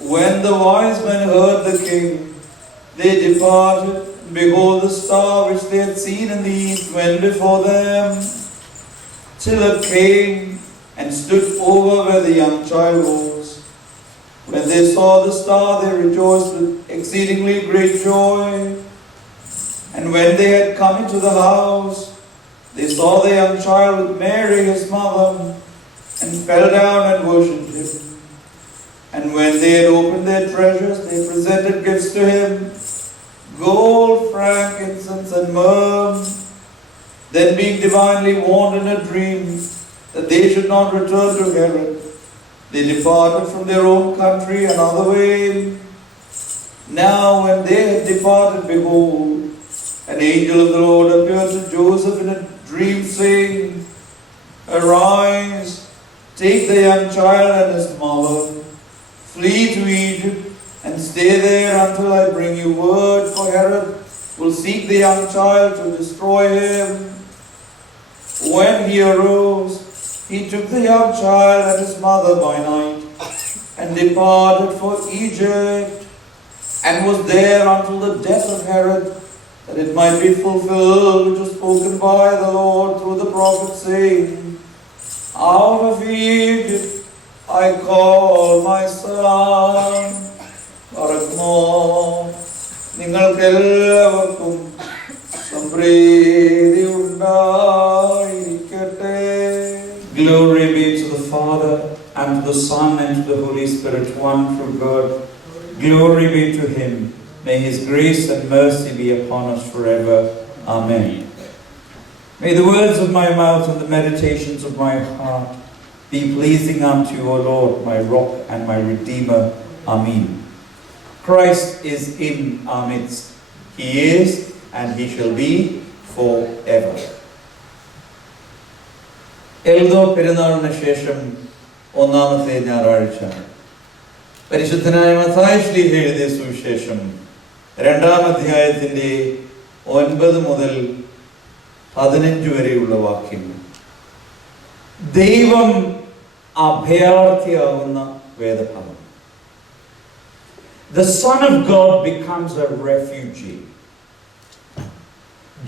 When the wise men heard the king, they departed. Behold, the star which they had seen in the east went before them, till it came and stood over where the young child was. When they saw the star, they rejoiced with exceedingly great joy. And when they had come into the house, they saw the young child with Mary his mother, and fell down and worshipped him. And when they had opened their treasures, they presented gifts to him, gold, frankincense, and myrrh. Then, being divinely warned in a dream that they should not return to Herod, they departed from their own country another way. Now when they had departed, behold, an angel of the Lord appeared to Joseph in a dream, saying, Arise, take the young child and his mother, flee to Egypt, and stay there until I bring you word, for Herod will seek the young child to destroy him. When he arose, he took the young child and his mother by night, and departed for Egypt, and was there until the death of Herod, that it might be fulfilled which was spoken by the Lord through the prophet, saying, Out of Egypt I call my son. Barakmo, ningalkelvarkum sampridi undayirikkate. Glory be to the Father, and to the Son, and to the Holy Spirit, one true God. Glory be to him. May his grace and mercy be upon us forever. Amen. May the words of my mouth and the meditations of my heart be pleasing unto you, O Lord, my rock and my redeemer. Amen. Christ is in our midst. He is, and he shall be forever. Eldho പെരുന്നാളിന് ശേഷം ഒന്നാമത്തെ ഞായറാഴ്ച പരിശുദ്ധനായ മത്തായി ശ്ലീഹ എഴുതിയ സുവിശേഷം 2-ാം അധ്യായത്തിന്റെ 9 മുതൽ 15 വരെയുള്ള വാക്യങ്ങൾ. ദൈവം അഭയാർത്ഥിയാവുന്ന വേദഭാഗം. The Son of God becomes a refugee.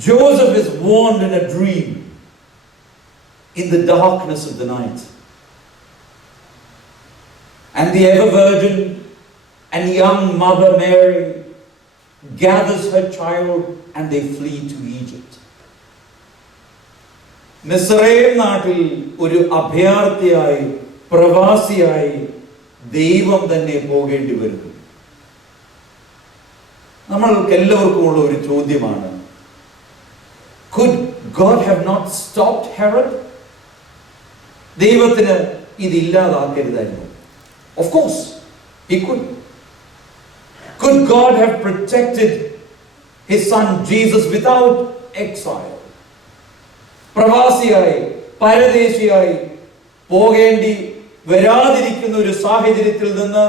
Joseph is warned in a dream in the darkness of the night. And the ever-virgin and young mother Mary gathers her child and they flee to Egypt. മിസ്രയീം നാട്ടിൽ ഒരു അഭയാർത്ഥിയായി, പ്രവാസിയായി ദൈവം തന്നെ പോകേണ്ടി വരുന്നു. നമ്മൾക്ക് എല്ലാവർക്കും ഉള്ള ഒരു ചോദ്യമാണ്, Could God have not stopped Herod? ദൈവത്തിന് ഇതില്ലാതാക്കരുതായിരുന്നു. Of course, he could. Could God have protected his son Jesus without exile? പ്രവാസിയായി, പരദേശിയായി പോകേണ്ടി വരാതിരിക്കുന്ന ഒരു സാഹചര്യത്തിൽ നിന്ന്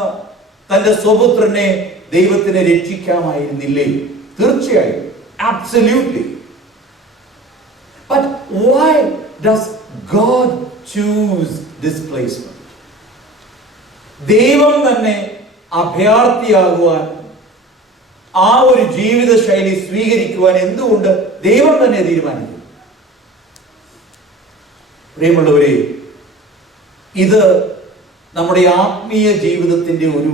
തന്റെ സ്വപുത്രനെ ദൈവത്തിനെ രക്ഷിക്കാമായിരുന്നില്ലേ? തീർച്ചയായും, absolutely. But why does God choose displacement? ദൈവം തന്നെ അഭയാർത്ഥിയാകുവാൻ, ആ ഒരു ജീവിത ശൈലി സ്വീകരിക്കുവാൻ എന്തുകൊണ്ട് ദൈവം തന്നെ തീരുമാനിക്കും? പ്രിയമുള്ളവരെ, ഇത് നമ്മുടെ ആത്മീയ ജീവിതത്തിന്റെ ഒരു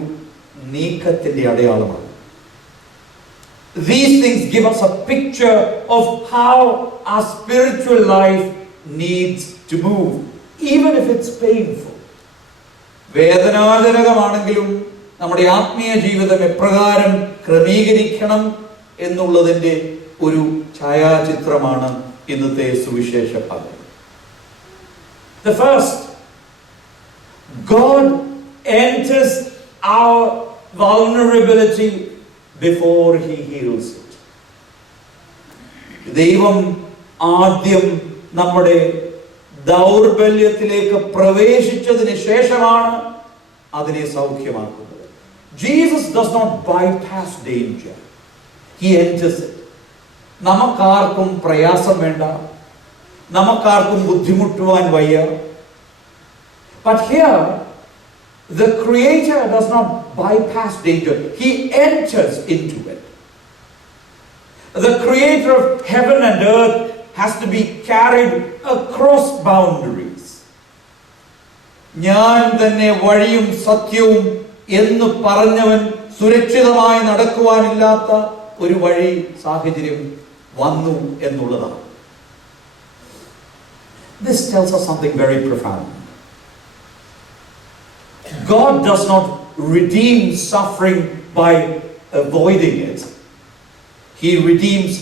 നീക്കത്തിന്റെ അടയാളമാണ്. These things give us a picture of how our spiritual life needs to move, even if it's painful. വേദനാജനകമാണെങ്കിലും നമ്മുടെ ആത്മീയ ജീവിതം എപ്രകാരം ക്രമീകരിക്കണം എന്നുള്ളതിന്റെ ഒരു ഛായാചിത്രമാണ് ഇന്നത്തെ സുവിശേഷ ഭാഗം. The first, God enters our vulnerability before he heals it. ദൈവം ആദ്യം നമ്മുടെ ദൗർബല്യത്തിലേക്ക് പ്രവേശിച്ചതിന് ശേഷമാണ് അതിനെ സൗഖ്യമാക്കുന്നത്. Jesus does not bypass danger. He enters it. നമുക്കാർക്കും പ്രയാസം വേണ്ട, നമുക്കാർക്കും ബുദ്ധിമുട്ടുവാൻ വയ്യ. But here The Creator does not bypass danger. He enters into it. The Creator of heaven and earth has to be carried across boundaries. ഞാൻ തന്നെ വഴിയും സത്യവും എന്ന് പറഞ്ഞവൻ സുരക്ഷിതമായി നടക്കുവാനില്ലാത്ത ഒരു വഴി സാഹചര്യം വന്നു എന്നുള്ളതാണ്. This tells us something very profound. God does not redeem suffering by avoiding it. He redeems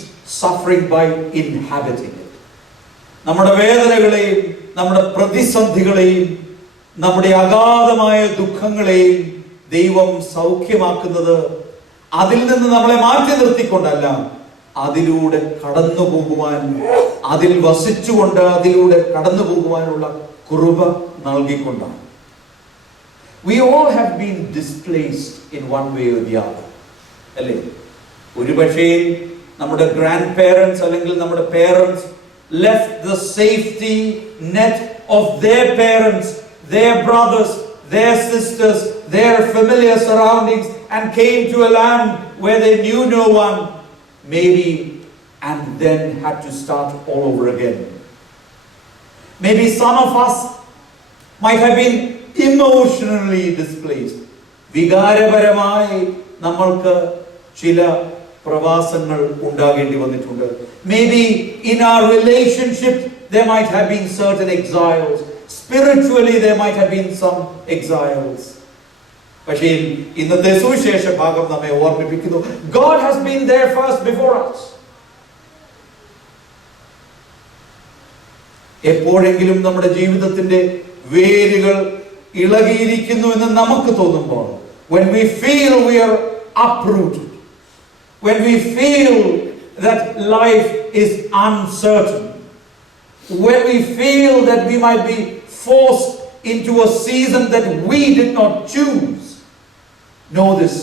suffering by inhabiting it. നമ്മുടെ വേദനകളെയും നമ്മുടെ പ്രതിസന്ധികളെയും നമ്മുടെ അഗാധമായ ദുഃഖങ്ങളെയും ദൈവം സൗഖ്യമാക്കുന്നത് അതിൽ നിന്ന് നമ്മളെ മാറ്റി നിർത്തിക്കൊണ്ടല്ല, അതിലൂടെ കടന്നു പോകുവാൻ, അതിൽ വസിച്ചുകൊണ്ട് അതിലൂടെ കടന്നു പോകുവാനുള്ള കൃപ നൽകിക്കൊണ്ടാണ്. We all have been displaced in one way or the other. അല്ലേ? ഒരുപക്ഷേ നമ്മുടെ ഗ്രാൻഡ് പേരൻസ് അല്ലെങ്കിൽ നമ്മുടെ parents left the safety net of their parents, their brothers, their sisters, their familiar surroundings, and came to a land where they knew no one, maybe, and then had to start all over again. Maybe some of us might have been emotionally displaced. വികാരപരമായി നമ്മൾക്ക് ചില പ്രവാസങ്ങൾ ഉണ്ടാകേണ്ടി വന്നിട്ടുണ്ട്. Maybe in our relationship there might have been certain exiles. Spiritually there might have been some exiles. പക്ഷേ ഇന്നത്തെ സുവിശേഷ ഭാഗം നമ്മെ ഓർമ്മിപ്പിക്കുന്നു, God has been there first before us. എപ്പോഴെങ്കിലും നമ്മുടെ ജീവിതത്തിന്റെ വേരുകൾ ഇളകിയിരിക്കുന്നു എന്ന് നമുക്ക് തോന്നുമ്പോൾ, when we feel we are uprooted, when we feel that life is uncertain, when we feel that we might be forced into a season that we did not choose, know this: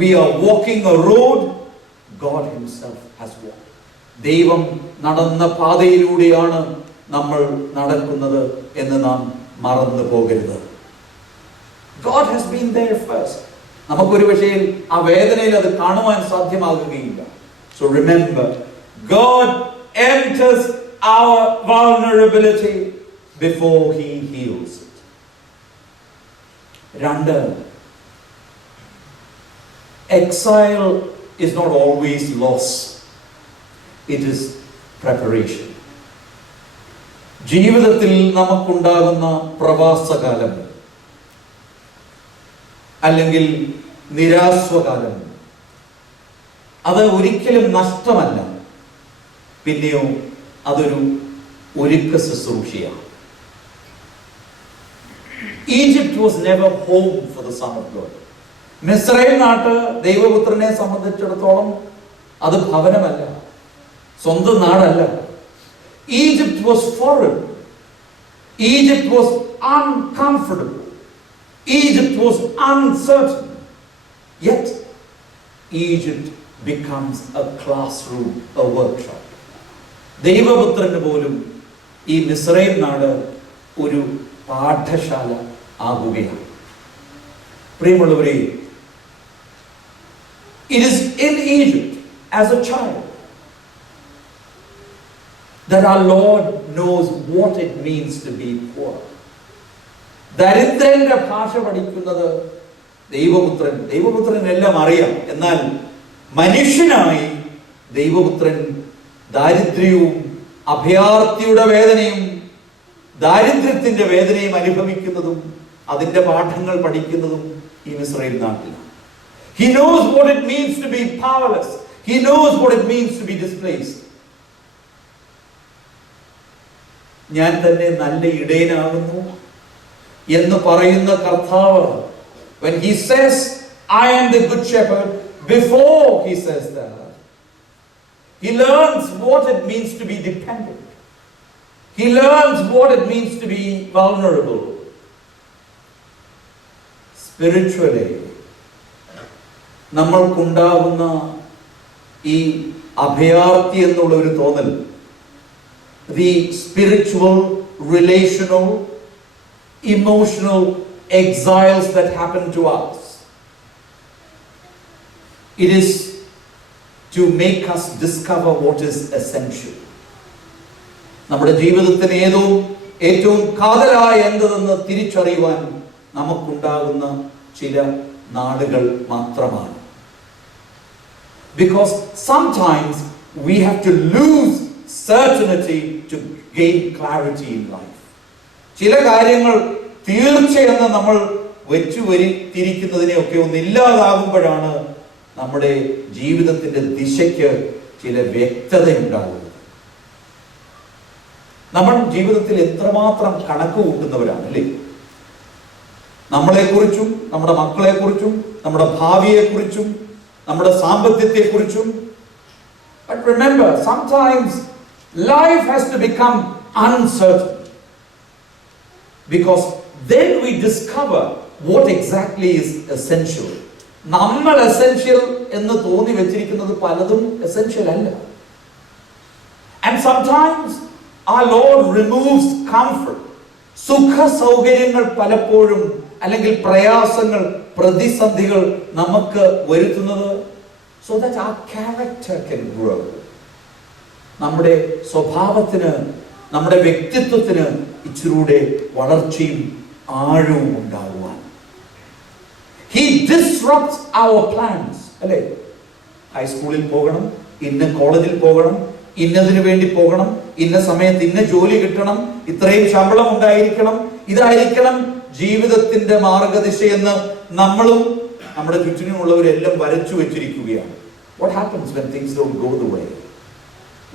we are walking a road God Himself has walked. ദൈവം നടന്ന പാതയിലൂടെയാണ് നമ്മൾ നടക്കുന്നത് എന്ന് നാം മറന്നു പോകരുത്. God has been there first. നമുക്കൊരു പക്ഷേ ആ വേദനയിൽ അത് കാണുവാൻ സാധ്യമാകുകയില്ല. So remember, God enters our vulnerability before He heals it. രണ്ട്, exile is not always loss. It is preparation. ജീവിതത്തിൽ നമുക്കുണ്ടാകുന്ന പ്രവാസകാലം അല്ലെങ്കിൽ നിരാശ്വകാലം അത് ഒരിക്കലും നഷ്ടമല്ല, പിന്നെയോ അതൊരു ഒരുക്ക ശുശ്രൂഷയാണ്. Egypt was never home for the Son of God. മിസ്രയീം നാട്ട് ദൈവപുത്രനെ സംബന്ധിച്ചിടത്തോളം അത് ഭവനമല്ല, സ്വന്തം നാടല്ല. Egypt was foreign. Egypt was uncomfortable. Egypt was uncertain. Yet Egypt becomes a classroom, a workshop. ദൈവപുത്രന് പോലും ഈ മിസ്രയീം നാട് ഒരു പാഠശാല ആകുകയാണ്. പ്രിയമുള്ളവരെ, it is in Egypt as a child that our Lord knows what it means to be poor. ദരിദ്രന്റെ ഭാഷ പഠിക്കുന്നത് ദൈവപുത്രൻ എല്ലാം അറിയാം. എന്നാൽ മനുഷ്യനായി ദൈവപുത്രൻ ദാരിദ്ര്യവും അഭയാർത്തിയുടെ വേദനയും ദാരിദ്ര്യത്തിന്റെ വേദനയും അനുഭവിക്കുന്നതും അതിന്റെ പാഠങ്ങൾ പഠിക്കുന്നതും ഈ മിസ്രയീം നാട്ടിലാണ്. He knows what it means to be powerless. He knows what it means to be displaced. ഞാൻ തന്നെ നല്ല ഇടയനാകുന്നു എന്ന് പറയുന്ന കർത്താവ്, when he says I am the good shepherd, before he says that, he learns what it means to be dependent. He learns what it means to be vulnerable. Spiritually, നമ്മൾക്കുണ്ടാകുന്ന ഈ അഭയാർത്തി എന്നുള്ള ഒരു തോന്നൽ, the spiritual, relational, emotional exiles that happen to us. It is to make us discover what is essential. നമ്മുടെ ജീവിതത്തിന് ഏറ്റവും കാതലായ എന്തെന്ന് തിരിച്ചറിയുവാൻ നമുക്കുണ്ടാകുന്ന ചില നാളുകൾ മാത്രമാണ്. Because sometimes we have to lose certainty to gain clarity in life. ചില കാര്യങ്ങൾ തീർച്ചയെന്ന് നമ്മൾ വെച്ചുവരുത്തിയിരിക്കുന്നതിനെയൊക്കെ ഒന്ന് ഇല്ലാതാകുമ്പോഴാണ് നമ്മുടെ ജീവിതത്തിന്റെ ദിശയ്ക്ക് ചില വ്യക്തത ഉണ്ടാകുന്നത്. നമ്മൾ ജീവിതത്തിൽ എത്രമാത്രം കണക്ക് കൂട്ടുന്നവരാണ് അല്ലേ? നമ്മളെക്കുറിച്ചും നമ്മുടെ മക്കളെക്കുറിച്ചും നമ്മുടെ ഭാവിയെക്കുറിച്ചും നമ്മുടെ സാമ്പത്തികത്തെക്കുറിച്ചും. But remember, sometimes life has to become uncertain, because then we discover what exactly is essential. നമ്മൾ essential എന്ന് തോന്നി വെച്ചിരിക്കുന്നത് പലതും essential അല്ല. And sometimes our Lord removes comfort. സുഖ സൗകര്യങ്ങൾ പലപ്പോഴും അല്ലെങ്കിൽ പ്രയാസങ്ങൾ, പ്രതിസന്ധികൾ നമുക്ക് വരുത്തുന്നത് so that our character can grow. നമ്മുടെ സ്വഭാവത്തിന്, നമ്മുടെ വ്യക്തിത്വത്തിന് ഇച്ചിരൂടെ വളർച്ചയും ആഴവും ഉണ്ടാകുവാൻ. He disrupts our plans. അല്ലേ? ഹൈസ്കൂളിൽ പോകണം, ഇന്ന കോളേജിൽ പോകണം, ഇന്നതിനു വേണ്ടി പോകണം, ഇന്ന സമയത്ത് ഇന്ന ജോലി കിട്ടണം, ഇത്രയും ശമ്പളം ഉണ്ടായിരിക്കണം, ഇതായിരിക്കണം ജീവിതത്തിന്റെ മാർഗദിശയെന്ന് നമ്മളും നമ്മുടെ ചുറ്റിനുമുള്ളവരെല്ലാം വരച്ചു വെച്ചിരിക്കുകയാണ്. What happens when things don't go the way?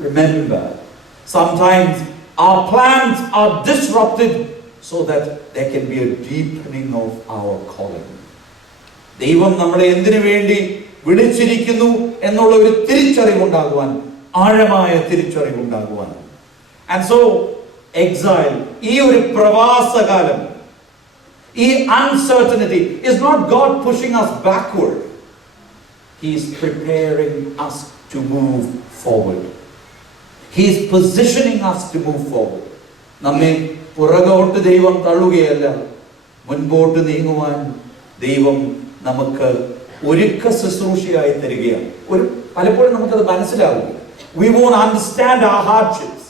Remember, sometimes our plans are disrupted so that there can be a deepening of our calling. ദൈവം നമ്മളെ എന്തിനു വേണ്ടി വിളിച്ചിരിക്കുന്നു എന്നുള്ള ഒരു തിരിച്ചറിവുണ്ടാകുവാൻ, ആഴമായ തിരിച്ചറിവുണ്ടാകുവാൻ. And so exile, ഈ ഒരു പ്രവാസകാലം, ഈ uncertainty is not God pushing us backward. He is preparing us to move forward. He is positioning us to move forward. നമ്മെ പുറകോട്ട് ദൈവം തള്ളുകയല്ല, മുൻപോട്ട് നീങ്ങുവാൻ ദൈവം നമുക്ക് ഒരുക്ക ശുശ്രൂഷയായി തരികയാണ്. പലപ്പോഴും നമുക്കത് മനസ്സിലാവില്ല. We won't understand our hardships.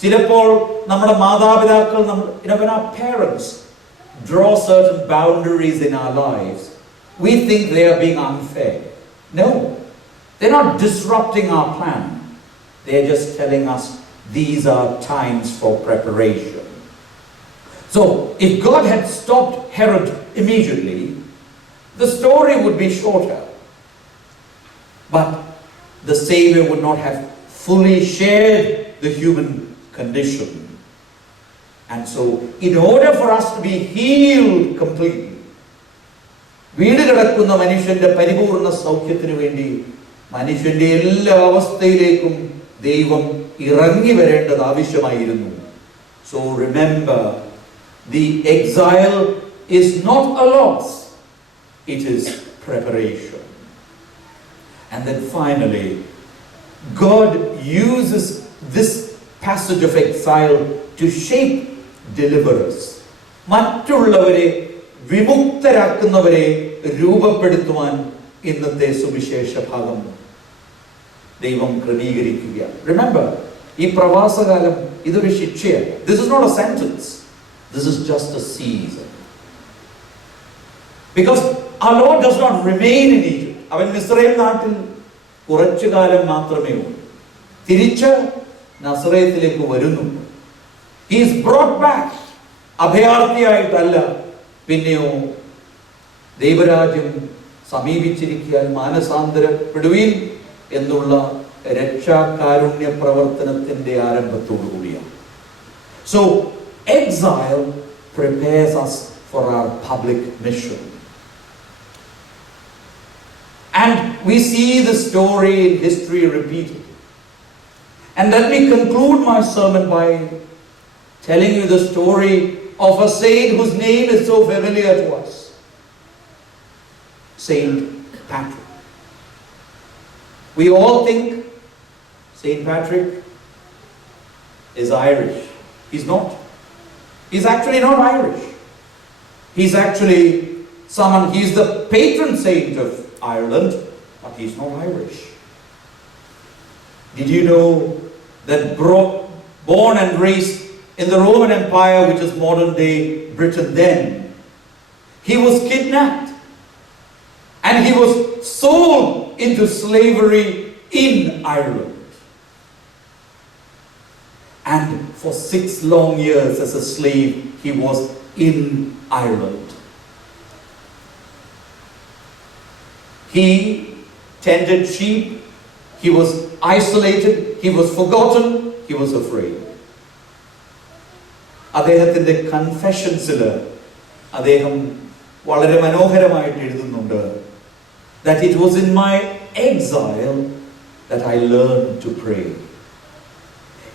ചിലപ്പോൾ നമ്മുടെ മാതാപിതാക്കൾ, when our parents draw certain boundaries in our lives, we think they are being unfair. No, they're not disrupting our plan. They're just telling us these are times for preparation. So, if God had stopped Herod immediately, the story would be shorter. But the Savior would not have fully shared the human condition. And so, in order for us to be healed completely, വീട് കിടക്കുന്ന മനുഷ്യന്റെ പരിപൂർണ സൗഖ്യത്തിന് വേണ്ടി മനുഷ്യന്റെ എല്ലാ അവസ്ഥയിലേക്കും ദൈവം ഇറങ്ങി വരേണ്ടത് ആവശ്യമായിരുന്നു. So remember, the exile is not a loss, it is preparation. And then finally, God uses this passage of exile to shape deliverers. മറ്റുള്ളവരെ വിമുക്തരാക്കുന്നവരെ രൂപപ്പെടുത്തുവാൻ ഇന്നത്തെ സുവിശേഷ ഭാഗം ദൈവം ക്രമീകരിക്കുകയാണ്. Remember, ഈ പ്രവാസകാലം ഇതൊരു ശിക്ഷയല്ല. This is not a sentence. This is just a season. Because our Lord does not remain in Egypt. അവൻ മിസ്രൈം നാട്ടിൽ കുറച്ചു കാലം മാത്രമേ ഉള്ളൂ. തിരിച്ച് നസറേത്തിലേക്ക് വരുന്നു. He is brought back. അഭയാർത്ഥിയായിട്ടല്ല, പിന്നെയോ ദൈവരാജ്യം സമീപിച്ചിരിക്കാൻ മാനസാന്തരപ്പെടുവീൻ എന്നുള്ള രക്ഷാകാരുണ്യ പ്രവർത്തനത്തിന്റെ ആരംഭത്തോടു കൂടിയാണ്. So exile prepares us for our public mission. And we see the story in history repeated. And let me conclude my sermon by telling you the story of a saint whose name is so familiar to us. Saint Patrick. We all think Saint Patrick is Irish. He's not. He's actually not Irish. He's actually he's the patron saint of Ireland, but he's not Irish. Did you know that born and raised in the Roman Empire, which is modern day Britain then, he was kidnapped and he was sold into slavery in Ireland. And for 6 long years as a slave, he was in Ireland. He tended sheep. He was isolated. He was forgotten. He was afraid. അദ്ദേഹത്തിൻ്റെ കൺഫെഷൻസിൽ അദ്ദേഹം വളരെ മനോഹരമായിട്ട് എഴുതുന്നുണ്ട് that it was in my exile that I learned to pray.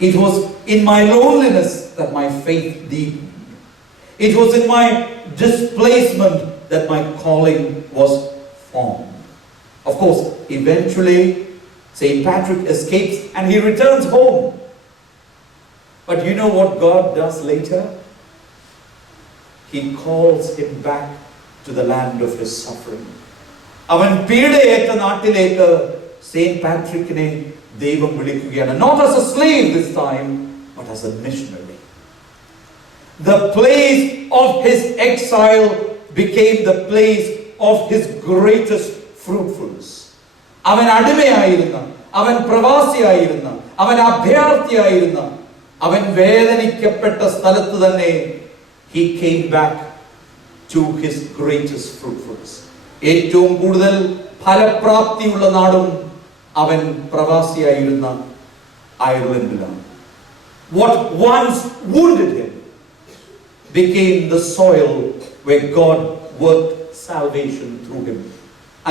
It was in my loneliness that my faith deepened. It was in my displacement that my calling was formed. Of course, eventually St. Patrick escapes and he returns home. But you know what God does later? He calls him back to the land of his suffering. അവൻ പീഡയേറ്റ നാട്ടിലേക്ക് സെയിന്റ് പാട്രിക്കിനെ ദൈവം വിളിക്കുകയാണ്. Not as a slave this time, but as a missionary. The place of his exile became the place of his greatest fruitfulness. അവൻ അടിമയായിരുന്ന, അവൻ പ്രവാസിയായിരുന്ന, അവൻ അഭയാർത്ഥിയായിരുന്ന, അവൻ വേദനിക്കപ്പെട്ട സ്ഥലത്ത് തന്നെ he came back to his greatest fruitfulness. ഏറ്റവും കൂടുതൽ ഫലപ്രാപ്തിയുള്ള നാടും അവൻ പ്രവാസിയായിരുന്ന അയർലൻഡിലാണ്. What once wounded him became the soil where God worked salvation through him.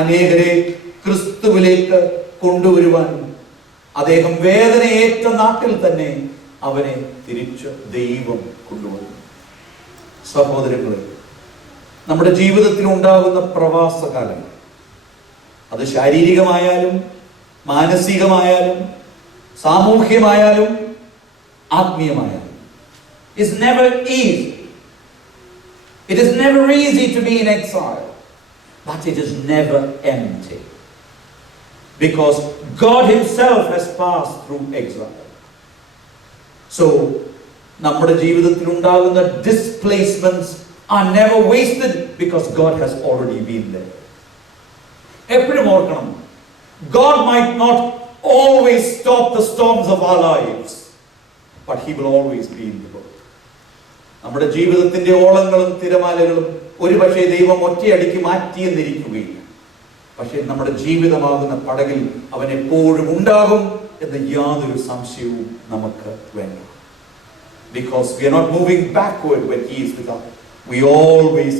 അനേകരെ ക്രിസ്തുവിലേക്ക് കൊണ്ടുവരുവാൻ അദ്ദേഹം വേദനയേറ്റ നാട്ടിൽ തന്നെ അവനെ തിരിച്ച് ദൈവം കൊണ്ടുവന്നു. സഹോദരങ്ങളെ, നമ്മുടെ ജീവിതത്തിൽ ഉണ്ടാകുന്ന പ്രവാസകാലം, അത് ശാരീരികമായാലും മാനസികമായാലും സാമൂഹ്യമായാലും ആത്മീയമായാലും, is never easy. It is never easy to be in exile, but it is never empty, because God himself has passed through exile. So നമ്മുടെ ജീവിതത്തിൽ ഉണ്ടാകുന്ന displacements are never wasted, because God has already been there. എപ്പോഴും ഓർക്കണം, God might not always stop the storms of our lives, but he will always be in the boat. നമ്മുടെ ജീവിതത്തിന്റെ ഓളങ്ങളും തിരമാലകളും ഒരുപക്ഷെ ദൈവം ഒറ്റയടിക്ക് മാറ്റിയെന്നിരിക്കുകയില്ല. പക്ഷേ നമ്മുടെ ജീവിതമാകുന്ന പടകിൽ അവൻ എപ്പോഴും ഉണ്ടാകും എന്ന് യാതൊരു സംശയവും നമുക്ക് വേണ്ട. Because we are not moving backward when he is with us. We always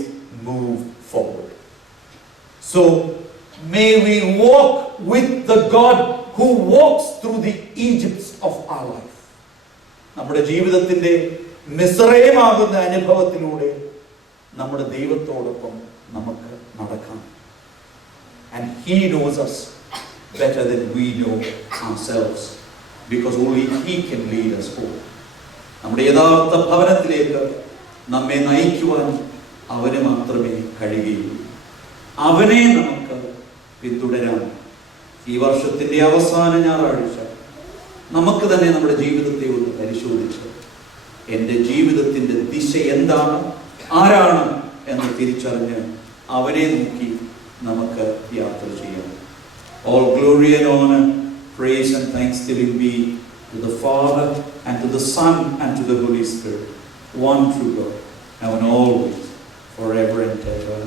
move forward. So may we walk with the God who walks through the Egypts of our life. നമ്മുടെ ജീവിതത്തിന്റെ മിസ്രയമാകുന്ന അനുഭവത്തിലൂടെ നമ്മുടെ ദൈവത്തോടൊപ്പം നമുക്ക് നടക്കാം. And he knows us better than we know ourselves, because only he can lead us home. നമ്മുടെ യഥാർത്ഥ ഭവനത്തിലേക്ക് നമ്മെ നയിക്കുവാൻ അവന് മാത്രമേ കഴിയുകയുള്ളൂ. അവനെ നമുക്ക് പിന്തുടരാം. ഈ വർഷത്തിന്റെ അവസാന ഞായറാഴ്ച നമുക്ക് തന്നെ നമ്മുടെ ജീവിതത്തെ ഒന്ന് പരിശോധിച്ച് എൻ്റെ ജീവിതത്തിന്റെ ദിശ എന്താണ്, ആരാണ് എന്ന് തിരിച്ചറിഞ്ഞ് അവനെ നോക്കി നമുക്ക് യാത്ര ചെയ്യാം. All glory and honor, praise and thanksgiving be to the Father and to the Son and to the Holy Spirit, one true God, now and always, forever and ever.